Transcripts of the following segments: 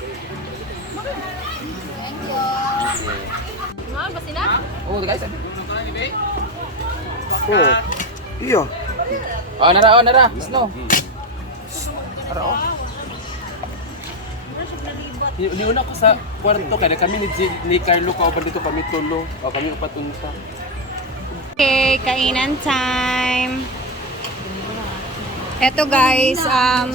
Thank you. Mahal ba sila? Oh, guys. Oh. Iya. Oh, nara. Snow. Nara, oh. Niuna ko sa kwarto kaya kami ni Carlo kauban dito kami tulo. O kami upat unta. Okay, kainan time. Eto guys,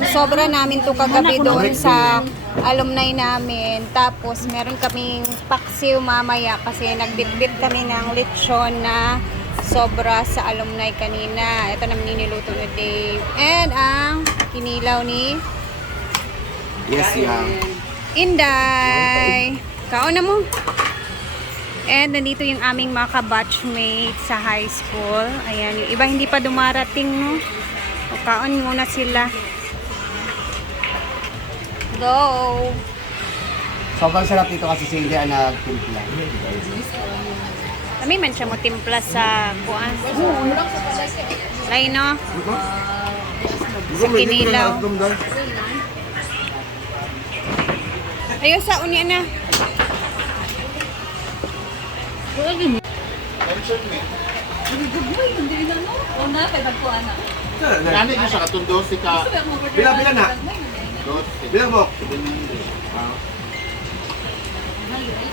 sobra namin to kagabi doon sa alumni namin. Tapos meron kaming paksiw mamaya kasi nagbitbit kami ng lechon na sobra sa alumni kanina. Ito naman niluto ni Dave. And ang kinilaw ni Yes, yang. Inday. Kaon na mo. And nandito yung aming mga ka-batchmate sa high school. Ayan, yung iba hindi pa dumarating, no? O, kaon muna sila. Go! Sobrang sarap dito kasi si India nagtimpla. Kami man siya mo timpla sa kuan. Lay, no? Sa kinilaw. Ayaw sa unya na. Nani ko siya katundo si ka. Bila na. Bila mo.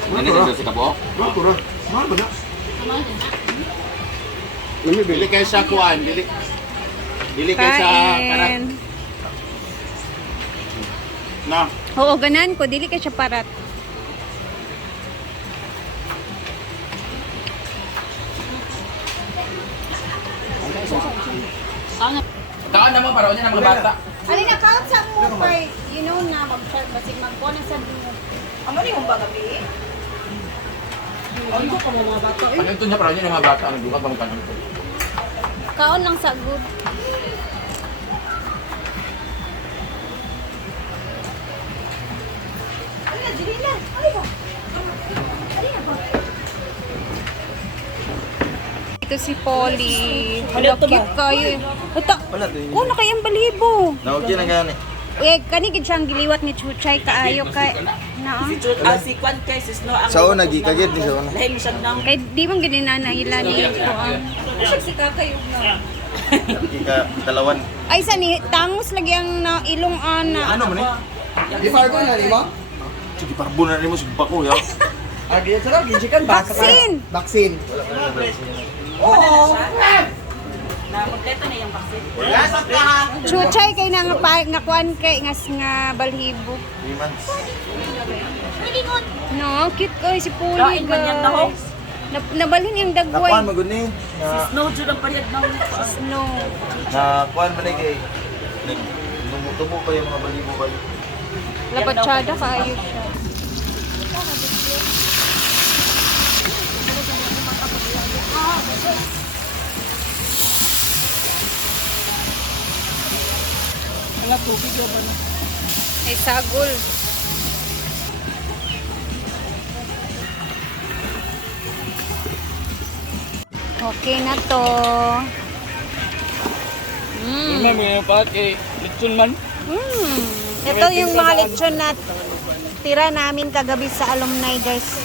Nani dito si Kabo? Mahal ba na? Dili kay sa kuan, dili kay sa karat. Kain. Na. Oo, ganan ko. Dili kay siya parat. Kaan naman para niya ng mga bata. Alin na, count sa mo kay, you know na, mag-start basig magkuha na sa mo. Ang mali mong bagabi? Ano ko mga bata? Ano ito niya para niya ng mga bata ang dukat bang kanon ko. Kaon lang sa good. Ano yan, Jelena? Ano ba? Ano yan ba? Ito si Polly. Hala, cute kayo. Ito, oh, nakayang balibo. Nawag na gani. Uy, kanigid siyang giliwat ni Chuchay kaayo kay na. Si Kwan kay si Snow ang Sa una, gikagid ni sa una. lahing siya nang Kay di man gid na nahila ni kuan. Si kakayog na. Ika dalawan. Ay sa ni tangos lagi ang na ilong ana. Ano man eh? Di Margo na lima? Sige parbo na rin mo si bako ya. Agi sa lagi chicken ba? Vaccine. Vaccine. Oo. na kompleto na yung vaccine. Wala sa tahan. Chuchay kay na nga kuan kay nga balhibo. 3 months. No, cute ko si Polly. Kain man yan taho. guys. Nabalhin yung dagway. Nakuan magud ni. Si Snow jud ang pariyad ng No. Na kuan man kay tumutubo pa yung mga balibo ba. Labatsada kaayo siya. wala tubig ba na. Ay sagol. Okay na to. May pa kay lechon man. Ito yung mga lechon na tira namin kagabi sa alumni guys.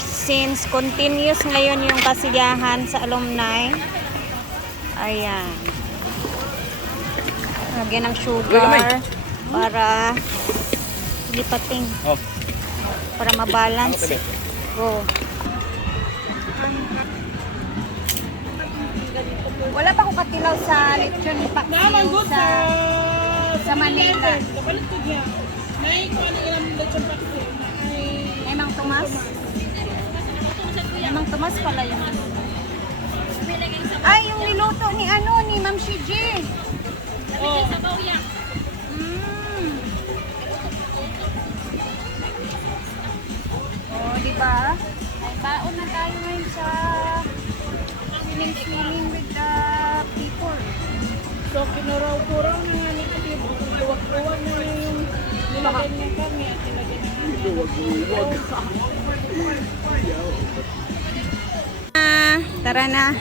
Since continuous ngayon yung kasiyahan sa alumni. Ayan. Lagyan ng sugar para lipating. Oh. Para mabalance. Go. Wala pa akong katilaw sa lechon paksiw sa Manila. Ay, Mang Tomas? Ay, Mang Tomas pala yun. Ay, yung niluto ni ni Ma'am Shiji. Oh. Oh, di ba? Ay, baon na tayo ngayon sa swimming with the people. So, kinaraw-kuraw na nga nito. Luwag-luwag na yung nilagyan niya kami at nilagyan niya. Tara na.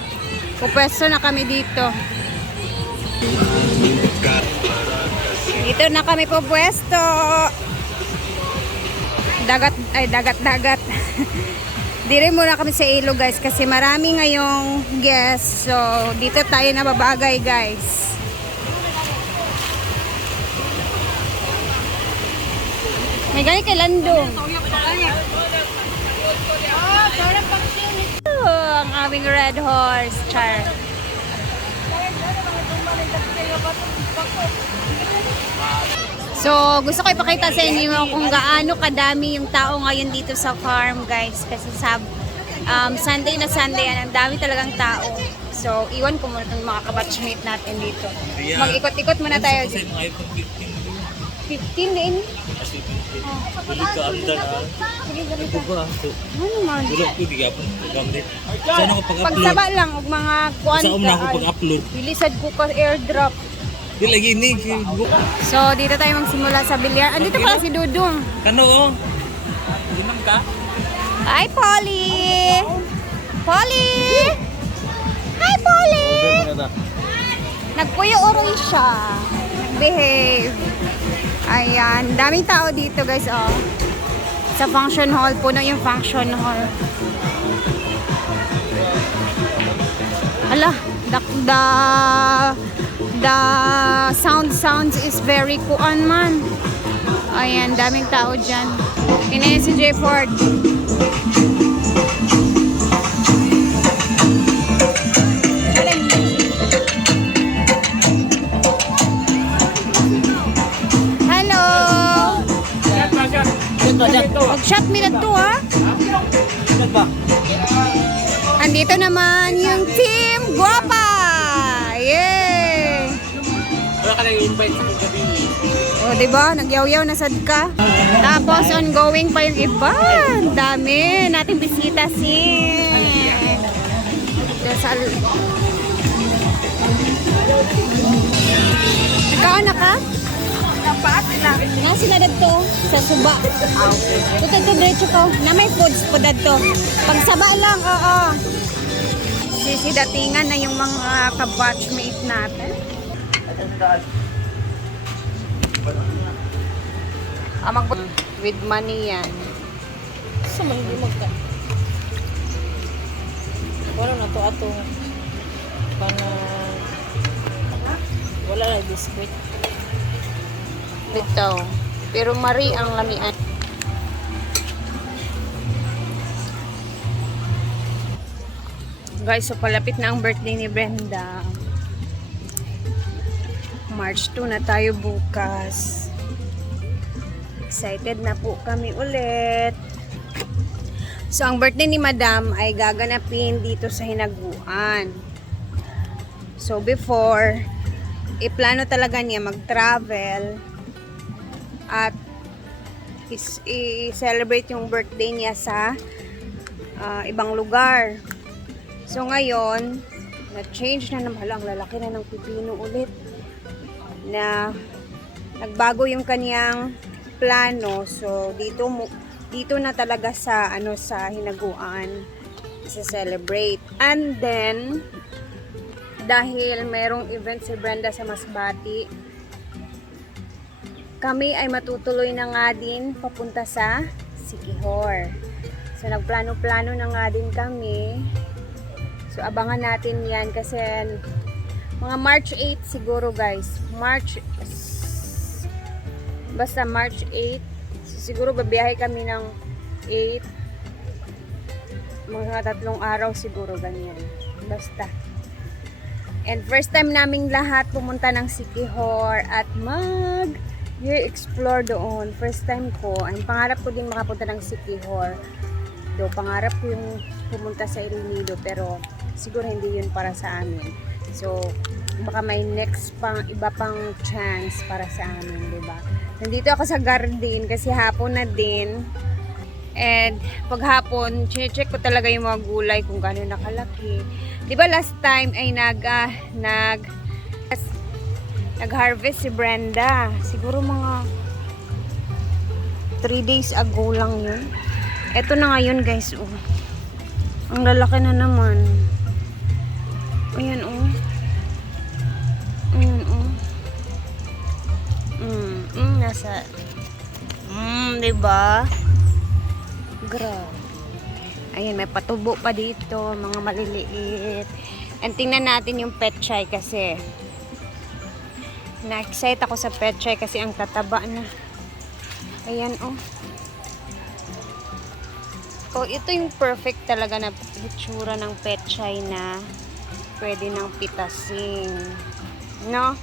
Pupwesto na kami dito. Dito na kami po pwesto. Dagat. Dire muna kami sa ilog guys kasi marami ngayong guests. So, dito tayo nababagay guys. May gani kay Landong. Ang aming red horse, Char. So, gusto ko ipakita sa inyo kung gaano kadami yung tao ngayon dito sa farm, guys. Kasi sa Sunday na Sunday, ang dami talagang tao. So, iwan ko muna itong mga kabatchmate natin dito. Mag-ikot-ikot muna tayo dito. 15 din. Ano man? Pagsaba lang, og mga kuwan ka. Bilisad ko ka airdrop. So, dito tayo magsimula sa bilyar. Andito pala si Dudong. Kano? Ginam ka? Hi, Polly! Polly! Hi, Polly! Nagpuyo uroy siya. Nag-behave. Ayan. Daming tao dito, guys, oh. Sa function hall. Puno yung function hall. Ala, the sounds is very kuan man. Ayan, daming tao dyan. Tingnan si J. Ford. Hello! Mag-shot me na to, ha? Andito naman yung Team Guapa! Yay! Wala ka nang invite sa gabi. O, diba? Nagyaw-yaw na sad ka. Tapos, ongoing pa yung iba. Ang dami. Nating bisita si... Dasal. Ikaw na ka? Nga sila dito sa suba. Tutod ko diretso ko. Na may foods po dito. Pagsaba lang, oo. Sisidatingan na yung mga kabatchmate natin. Magbut with money yan. Sa man di magka. Wala na to ato. Pana wala na biscuit. Bitaw. Pero mari ang lamian. Guys, so palapit na ang birthday ni Brenda. March 2 na tayo bukas. Excited na po kami ulit. So, ang birthday ni Madam ay gaganapin dito sa Hinaguan. So, before, iplano talaga niya mag-travel at i-celebrate yung birthday niya sa ibang lugar. So, ngayon, na-change na naman. Ang lalaki na ng pipino ulit. Na nagbago yung kaniyang plano. So, dito na talaga sa sa Hinaguan i-celebrate. And then, dahil mayroong event si Brenda sa Masbati, kami ay matutuloy na nga din papunta sa Siquijor. So, nagplano-plano na nga din kami. So, abangan natin yan kasi mga March 8 siguro, guys. Basta March 8. So, siguro babiyahe kami ng 8. Mga 3 araw siguro, ganyan. Basta. And first time naming lahat pumunta ng Siquijor at explore doon. First time ko. Ang pangarap ko din makapunta ng Siquijor. Do pangarap ko yung pumunta sa El Nido, pero siguro hindi yun para sa amin. So, baka may next iba pang chance para sa amin, diba? Nandito ako sa garden kasi hapon na din. And pag hapon, check ko talaga yung mga gulay kung gaano nakalaki. Diba last time ay nag-harvest si Brenda. Siguro mga 3 days ago lang yun. Eto na ngayon, guys, oh. Ang lalaki na naman. Ayan, oh. Ayan, oh. sa... diba? Grabe. Ayun, may patubo pa dito, mga maliliit. And tingnan natin yung petchay kasi na-excite ako sa petchay kasi ang tataba na. Ayan, oh. Oh, ito yung perfect talaga na itsura ng petchay na pwede nang pitasin. No?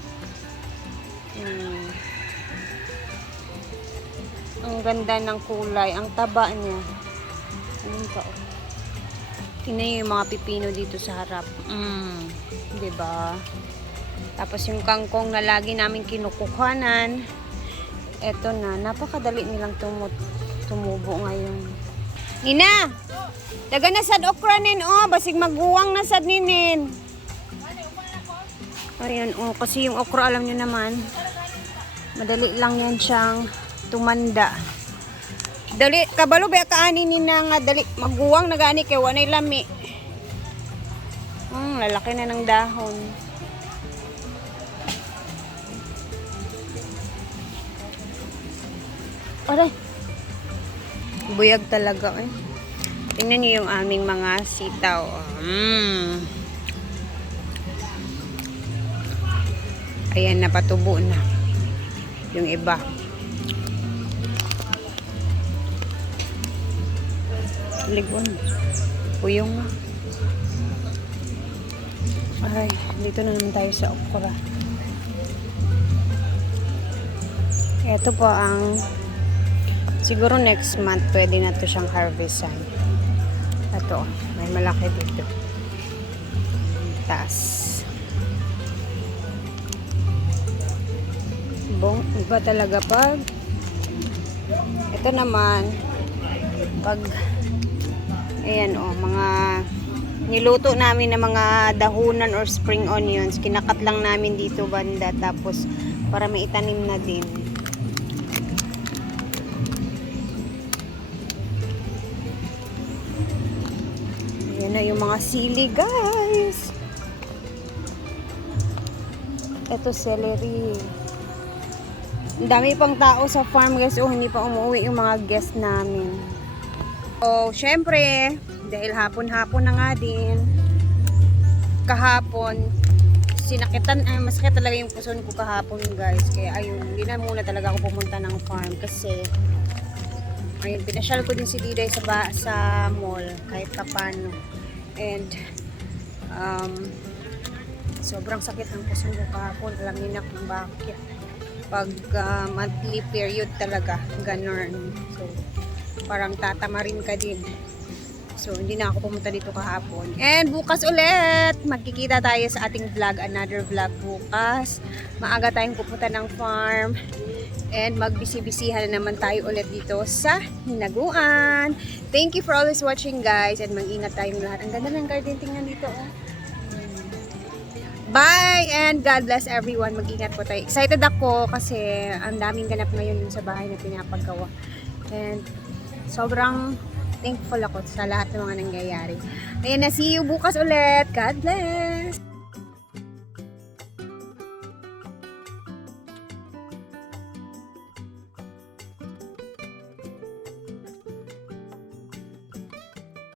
Ang ganda ng kulay, ang taba niya. Ayun pa, oh. Tingnan niyo yung mga pipino dito sa harap. Diba? Tapos yung kangkong na lagi namin kinukuhanan. Eto na, napakadali nilang tumubo ngayon. Nina! Daga na sad okra nin, oh. Basig maguwang na sad ninin. Ayan, oh. Kasi yung okra, alam nyo naman, madali lang yan siyang tumanda. Dali, kabalo ba kaani ni na nga dali maguwang na gani kay wanay lami. Lalaki na ng dahon. Aray. Buyag talaga eh. Tingnan niyo yung aming mga sitaw. Ayan, napatubo na. Yung iba. Ligon. Puyong na. Ay, dito na naman tayo sa okra. Ito po ang siguro next month pwede na to siyang harvestan. Ito, may malaki dito. Taas. Iba talaga pag ito naman pag ayan, oh, mga niluto namin na mga dahunan or spring onions, kinakat lang namin dito banda tapos para maitanim na din. Ayan na yung mga sili, guys. Ito celery. Ang dami pang tao sa farm, guys. Oh, hindi pa umuwi yung mga guest namin. So, syempre, dahil hapon-hapon na nga din, kahapon, masakit talaga yung puson ko kahapon, guys. Kaya ayun, hindi na muna talaga ako pumunta ng farm kasi, ayun, pinasyal ko din si Diday sa mall, kahit papano. And, sobrang sakit ng puson ko kahapon. Alam niyo na kung bakit. Pag monthly period talaga, ganun. So, parang tatamarin ka din. So, hindi na ako pumunta dito kahapon. And bukas ulit, magkikita tayo sa ating vlog, another vlog bukas. Maaga tayong pupunta ng farm. And magbisi-bisihan na naman tayo ulit dito sa Hinaguan. Thank you for always watching, guys. And mag-ingat tayong lahat. Ang ganda ng garden, tingnan dito, oh. Bye and God bless everyone. Mag-ingat po tayo. Excited ako kasi ang daming ganap ngayon sa bahay na pinapagawa. And sobrang thankful ako sa lahat ng mga nangyayari. Ayan na, see you bukas ulit. God bless!